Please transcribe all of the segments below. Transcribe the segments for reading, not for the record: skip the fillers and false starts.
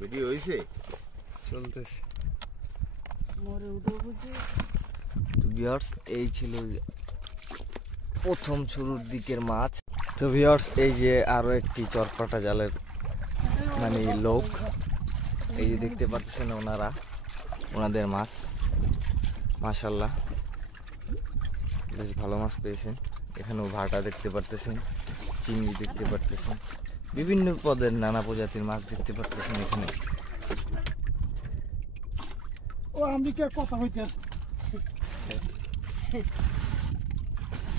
Video হইছে চলতেছে। তো ভিউয়ার্স এই ছিল প্রথম শুরুর দিকের মাছ। তো ভিউয়ার্স এই যে আরো একটি চরপাটা জালের মানে লোক, এই যে দেখতে পাচ্ছেন ওনাদের মাছ মাশাআল্লাহ বেশ ভালো মাছ পেয়েছেন। এখানেও ভাটা দেখতে পারতেছেন, চিংড়ি দেখতে পারতেছেন, বিভিন্ন পদের নানা প্রজাতির মাছ দেখতে পারতেছেন এখানে।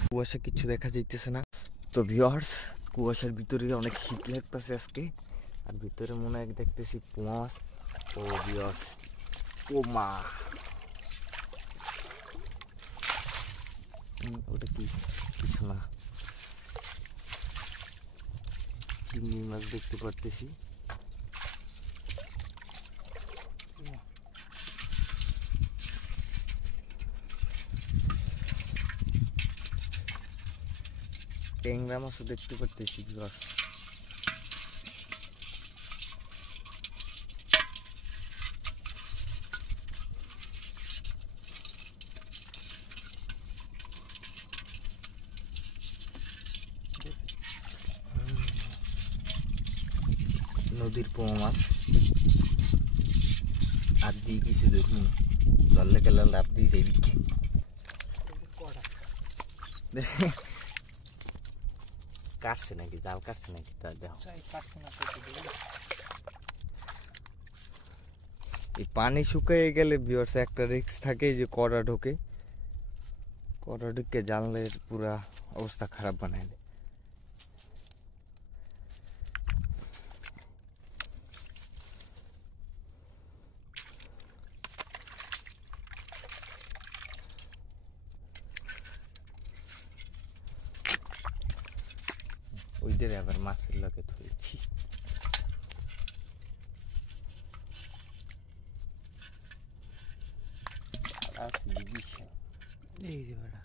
কুয়াশা কিছু দেখা যাইতেছে না। তো ভিউয়ার্স কুয়াশার ভিতরে অনেক শীত লাগতেছে আজকে, আর ভিতরে মনে হয় দেখতেছি পোমা মাছ। ও ভিউয়ার্স পোমা, ওটা কি কিছু না, চিংড়ি মাছ দেখতে পারতেছি। ট্যাংরা মাছও দেখতে পারতেছি ভিউয়ার্স। নদীর পোমা মাছ আর দিয়ে কিছু দেখুন, ধরলে গেলে লাভ দিয়ে যাবি কি কাটছে নাকি, জাল কাটছে নাকি তা দেখো। এই পানি শুকিয়ে গেলে ভিউয়ার্স একটা রিস্ক থাকে যে কড়া ঢোকে, কড়া ঢুকে জালের পুরা অবস্থা খারাপ বানায় দেয়। ওইদের আবার মাছের লগে ধরেছি। এই যে বেড়া,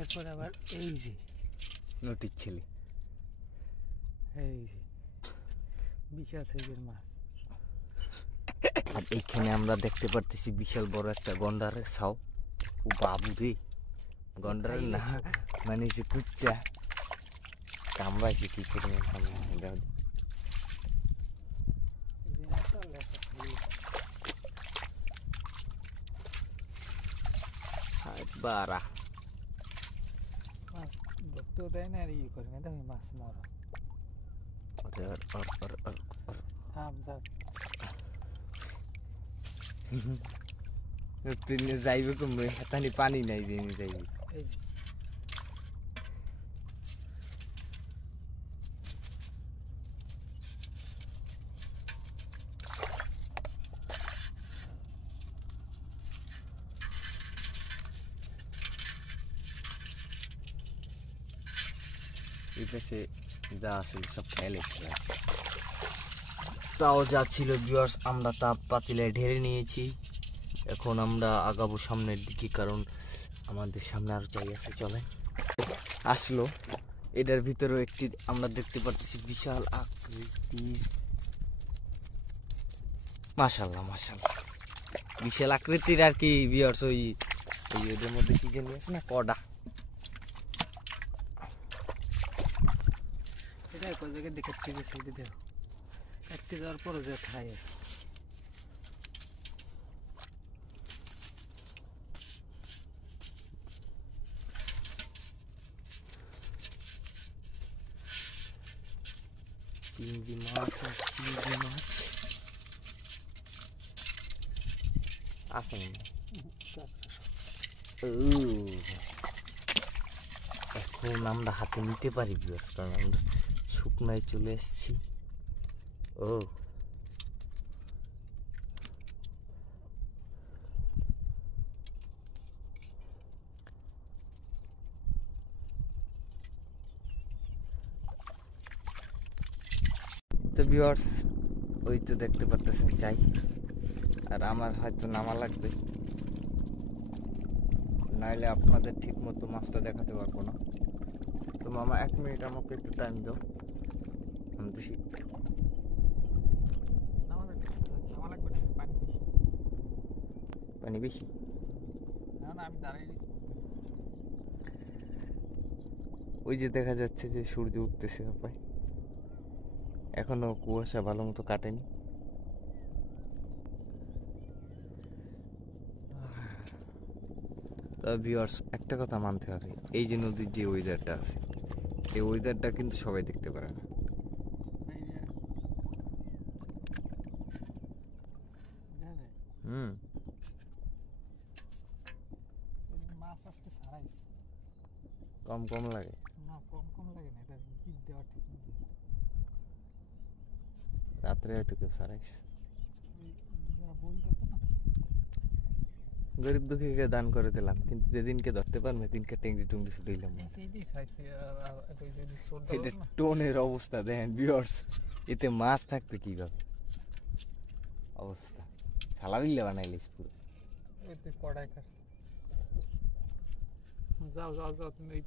এরপর আবার এই যে নটির ছেলে, এই যে বিশাল সাইজের মাছ। আর এইখানে আমরা দেখতে পারতেছি বিশাল বড় একটা গন্ডারের ছাও। ও বাবু রে, গন্ডারের না মানে সে কুচ্চা কামড়াইছে কি করে বারা মাছ ধরতেও দেয় না আর ইয়ে করে না, দেখো মাছ মরা যাইবে কমবে, হাতানি পানি নাই যে যাইবে। এই পাশে যা আসলে সব খেয়ালে খেলা, তাও যা ছিল ভিউয়ার্স আমরা তা পাতিলায় ঢেলে নিয়েছি। এখন আমরা আগাবো সামনের দিকে, কারণ আমাদের সামনে আরো জায়গা আছে। চলে আসলো এটার ভিতরেও একটি আমরা দেখতে পাচ্ছি বিশাল আকৃতির, মাশাআল্লাহ মাশাআল্লাহ বিশাল আকৃতির আর কি ভিউয়ার্স। ওই ওদের মধ্যে কি জানি আছে না, কডা। এটা কোন জায়গায় দেখে ঠিক আছে, এটা দেখো কাটতে যাওয়ার পরে যে খায় চিংড়ি মাছ আর চিংড়ি মাছ আছে না। এখন আমরা হাতে নিতে পারি ভিউয়ার্স, কারণ আমরা শুকনায় চলে এসেছি। ও তো ভিউয়ার্স ওই তো দেখতে পারতেছেন যাই, আর আমার হয়তো নামা লাগবে, নাইলে আপনাদের ঠিক মতো মাছটা দেখাতে পারবো না। তো মামা 1 মিনিট আমাকে একটু টাইম দাও, আনতেছি। নামা লাগবে না, পানি বেশি। পানি বেশি? না আমি দাঁড়াই ওই যে দেখা যাচ্ছে যে সূর্য উঠতেছে আপায়, এখনো কুয়াশা ভালো মতো কাটেনি। তা ভিউয়ার্স, একটা কথা মানতে হবে, এই যে নদীর যে ওয়েদারটা আছে, এই ওয়েদারটা কিন্তু সবাই দেখতে পারে না। হুম। মাছ আজকে ছাড়াইছে। কম কম লাগে। না কম কম লাগে না, এটা হিট দেওয়া ঠিক না। রাত্রে হয়তো কেউ সারাইছে। বই করতো না, গরিব দুঃখীকে দান করে দিলাম, কিন্তু যেদিনকে ধরতে পারবে সেদিনকে টেংরি টুংরি ছুটাইলাম। এই সেইটাই ছাড়াইছে। আর ওই যে সোরটা এটা না, টোনের অবস্থা দেখেন ভিউয়ার্স, এতে মাছ থাকতে কিভাবে অবস্থা, ছালাবিল্লা বানাইলিস পুরো। ওই তুই কড়াই খাস। যাও যাও যাও, তুমি